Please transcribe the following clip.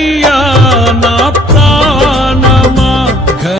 Yeah.